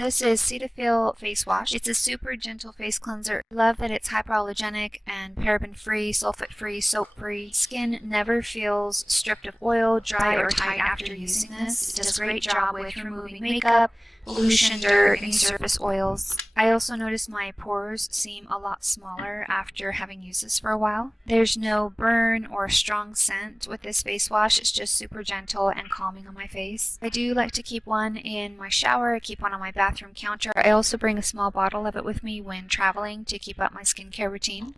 This is Cetaphil Face Wash. It's a super gentle face cleanser. I love that it's hypoallergenic and paraben-free, sulfate-free, soap-free. Skin never feels stripped of oil, dry, or tight after using this. It does a great job with removing makeup, pollution, dirt, any surface oils. I also notice my pores seem a lot smaller after having used this for a while. There's no burn or strong scent with this face wash. It's just super gentle and calming on my face. I do like to keep one in my shower. I keep one on my bathroom counter. I also bring a small bottle of it with me when traveling to keep up my skincare routine.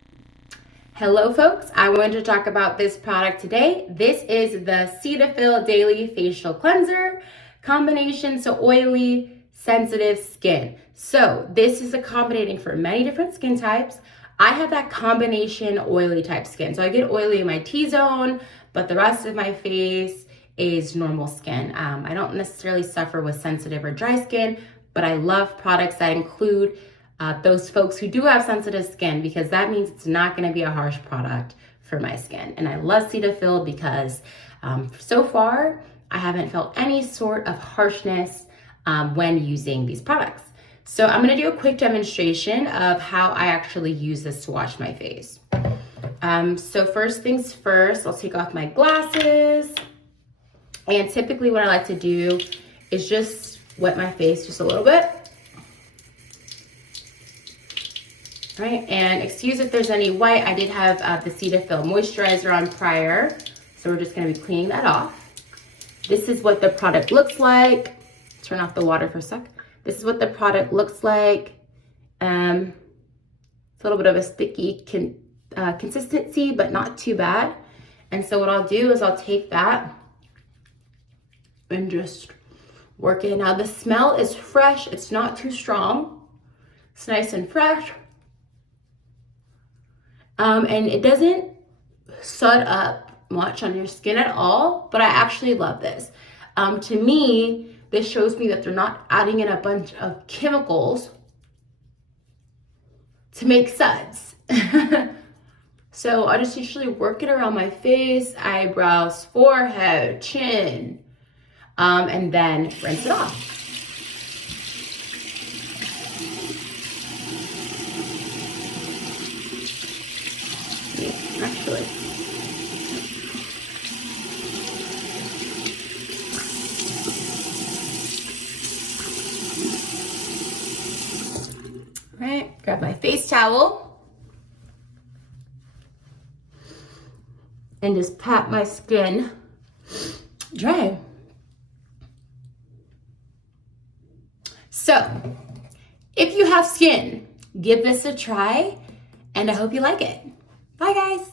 Hello folks, I wanted to talk about this product today. This is the Cetaphil Daily Facial Cleanser combination, so oily, sensitive skin. So this is accommodating for many different skin types. I have that combination oily type skin. So I get oily in my T-zone, but the rest of my face is normal skin. I don't necessarily suffer with sensitive or dry skin, but I love products that include those folks who do have sensitive skin, because that means it's not going to be a harsh product for my skin. And I love Cetaphil because so far I haven't felt any sort of harshness when using these products. So I'm going to do a quick demonstration of how I actually use this to wash my face. So first things first, I'll take off my glasses. And typically what I like to do is just wet my face just a little bit. All right, and excuse if there's any white. I did have the Cetaphil moisturizer on prior, so we're just gonna be cleaning that off. This is what the product looks like. Turn off the water for a sec. This is what the product looks like. It's a little bit of a sticky consistency, but not too bad. And so what I'll do is I'll take that and just work it. Now the smell is fresh. It's not too strong. It's nice and fresh. And it doesn't sud up much on your skin at all, but I actually love this. To me, this shows me that they're not adding in a bunch of chemicals to make suds. So I just usually work it around my face, eyebrows, forehead, chin, and then rinse it off. Actually, all right, grab my face towel and just pat my skin dry. So if you have skin, give this a try, and I hope you like it. Bye guys.